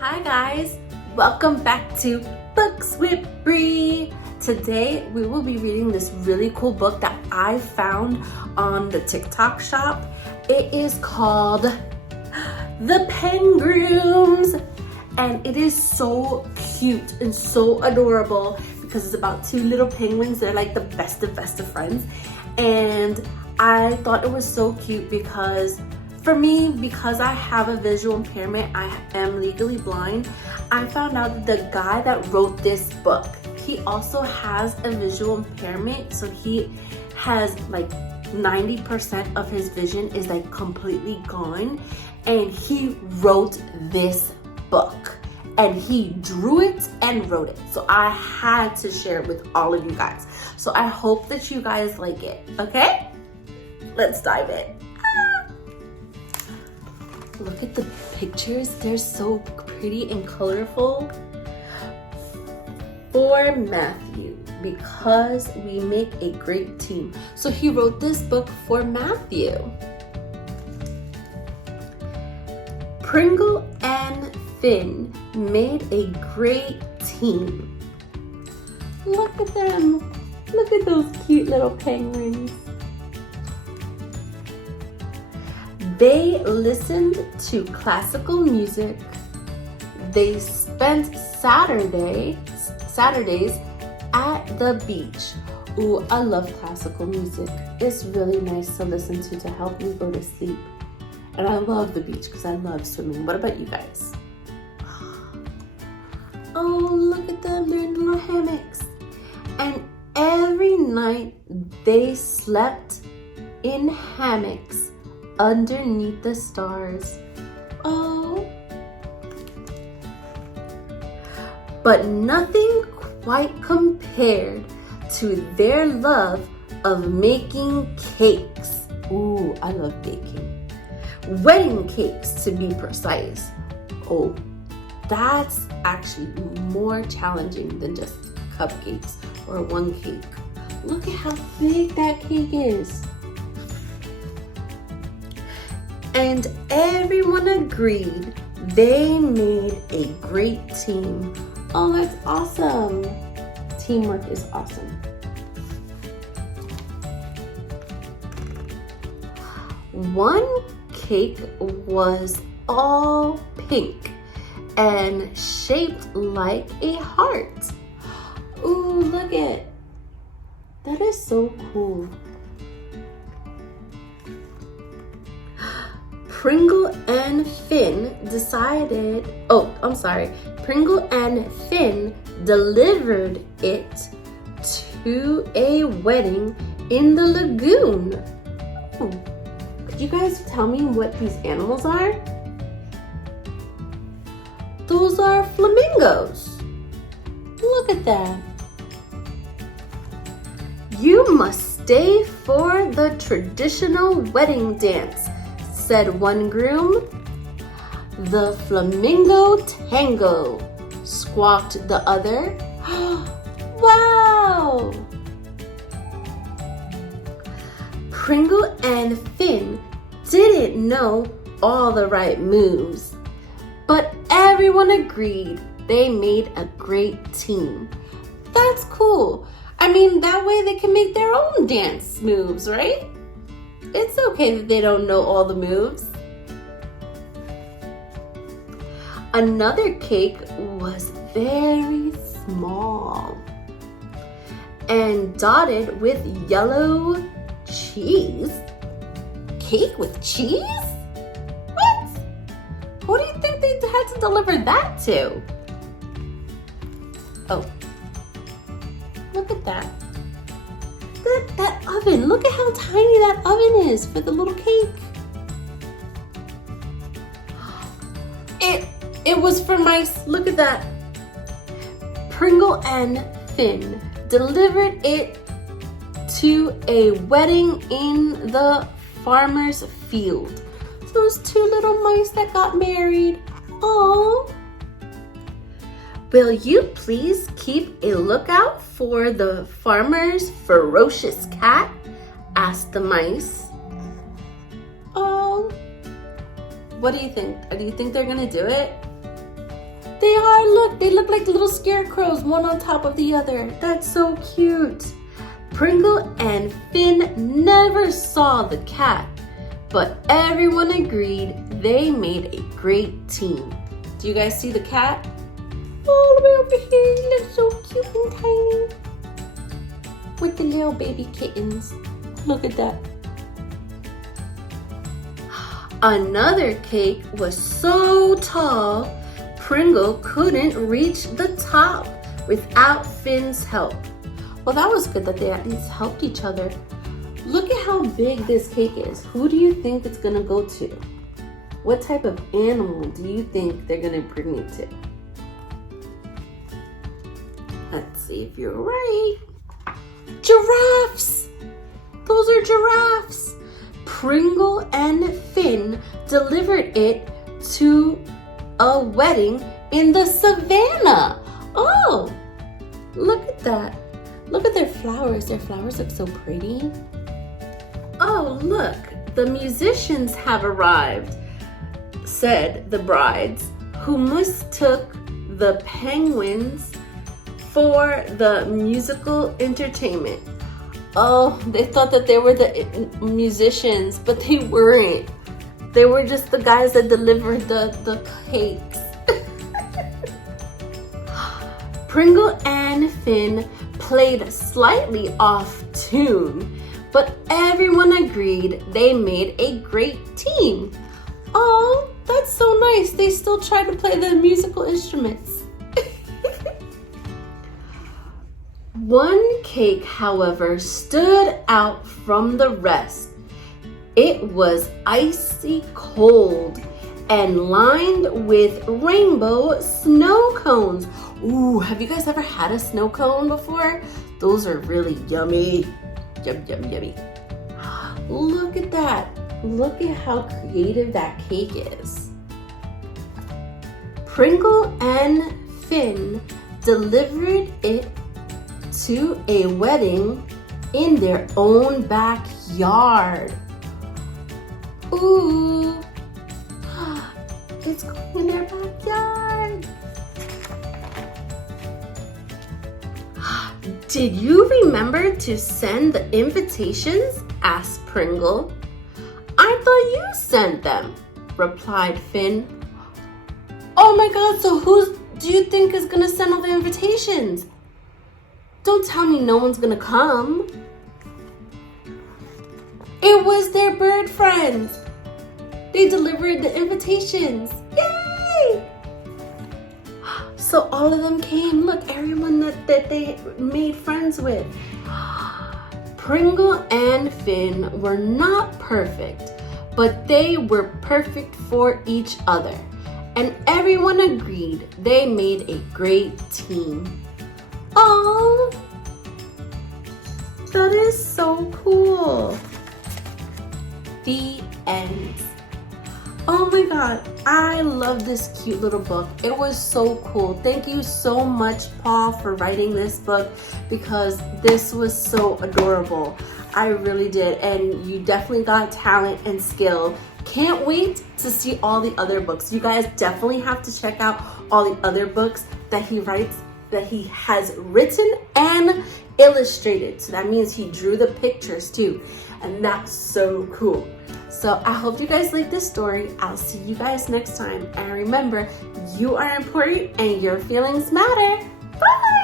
Hi guys, welcome back to Books with Brie. Today we will be reading this really cool book that I found on the TikTok shop. It is called The Pengrooms and it is so cute and so adorable because it's about two little penguins. They're like the best of friends, and I thought it was so cute because for me, because I have a visual impairment, I am legally blind, I found out that the guy that wrote this book, he also has a visual impairment. So he has like 90% of his vision is like completely gone. And he wrote this book. And he drew it and wrote it. So I had to share it with all of you guys. So I hope that you guys like it, okay? Let's dive in. Look at the pictures, they're so pretty and colorful. For Matthew, because we make a great team. So he wrote this book for Matthew. Pringle and Finn made a great team. Look at them. Look at those cute little penguins. They listened to classical music. They spent Saturdays at the beach. Ooh, I love classical music. It's really nice to listen to help me go to sleep. And I love the beach because I love swimming. What about you guys? Oh, look at them. They're in little hammocks. And every night they slept in hammocks underneath the stars. Oh. But nothing quite compared to their love of making cakes. Ooh, I love baking. Wedding cakes, to be precise. Oh, that's actually more challenging than just cupcakes or one cake. Look at how big that cake is. And everyone agreed they made a great team. Oh, that's awesome. Teamwork is awesome. One cake was all pink and shaped like a heart. Ooh, look at that. Is so cool. Pringle and Finn delivered it to a wedding in the lagoon. Could you guys tell me what these animals are? Those are flamingos. Look at that. You must stay for the traditional wedding dance, said one groom. The flamingo tango, squawked the other. Wow! Pringle and Finn didn't know all the right moves, but everyone agreed they made a great team. That's cool. I mean, that way they can make their own dance moves, right? It's okay that they don't know all the moves. Another cake was very small and dotted with yellow cheese. Cake with cheese? What? Who do you think they had to deliver that to? Oh, look at that. That oven, look at how tiny that oven is for the little cake. It was for mice. Look at that. Pringle and Finn delivered it to a wedding in the farmer's field. Those two little mice that got married. Oh. Will you please keep a lookout for the farmer's ferocious cat? Asked the mice. Oh. What do you think? Do you think they're gonna do it? They are, look, they look like little scarecrows, one on top of the other. That's so cute. Pringle and Finn never saw the cat, but everyone agreed they made a great team. Do you guys see the cat? All the way over here, he looks so cute and tiny. With the little baby kittens. Look at that. Another cake was so tall, Pringle couldn't reach the top without Finn's help. Well, that was good that they at least helped each other. Look at how big this cake is. Who do you think it's gonna go to? What type of animal do you think they're gonna bring it to? Let's see if you're right. Giraffes! Those are giraffes! Pringle and Finn delivered it to a wedding in the savannah. Oh, look at that. Look at their flowers. Their flowers look so pretty. Oh, look, the musicians have arrived, said the brides, who mistook the penguins for the musical entertainment. Oh, they thought that they were the musicians, but they weren't. They were just the guys that delivered the cakes. Pringle and Finn played slightly off tune, but everyone agreed they made a great team. Oh, that's so nice. They still tried to play the musical instruments. One cake, however, stood out from the rest. It was icy cold and lined with rainbow snow cones. Ooh, have you guys ever had a snow cone before? Those are really yummy. Yum, yum, yummy. Look at that. Look at how creative that cake is. Pringle and Finn delivered it to a wedding in their own backyard. Ooh, it's going in their backyard. Did you remember to send the invitations? Asked Pringle. I thought you sent them, replied Finn. Oh my God, so who do you think is gonna send all the invitations? Don't tell me no one's gonna come. It was their bird friends. They delivered the invitations. Yay! So all of them came. Look, everyone that they made friends with. Pringle and Finn were not perfect, but they were perfect for each other. And everyone agreed they made a great team. Oh, that is so cool. The end. Oh my God, I love this cute little book. It was so cool. Thank you so much, Paul, for writing this book because this was so adorable. I really did, and you definitely got talent and skill. Can't wait to see all the other books. You guys definitely have to check out all the other books that he writes, that he has written and illustrated. So that means he drew the pictures too. And that's so cool. So I hope you guys like this story. I'll see you guys next time. And remember, you are important and your feelings matter. Bye!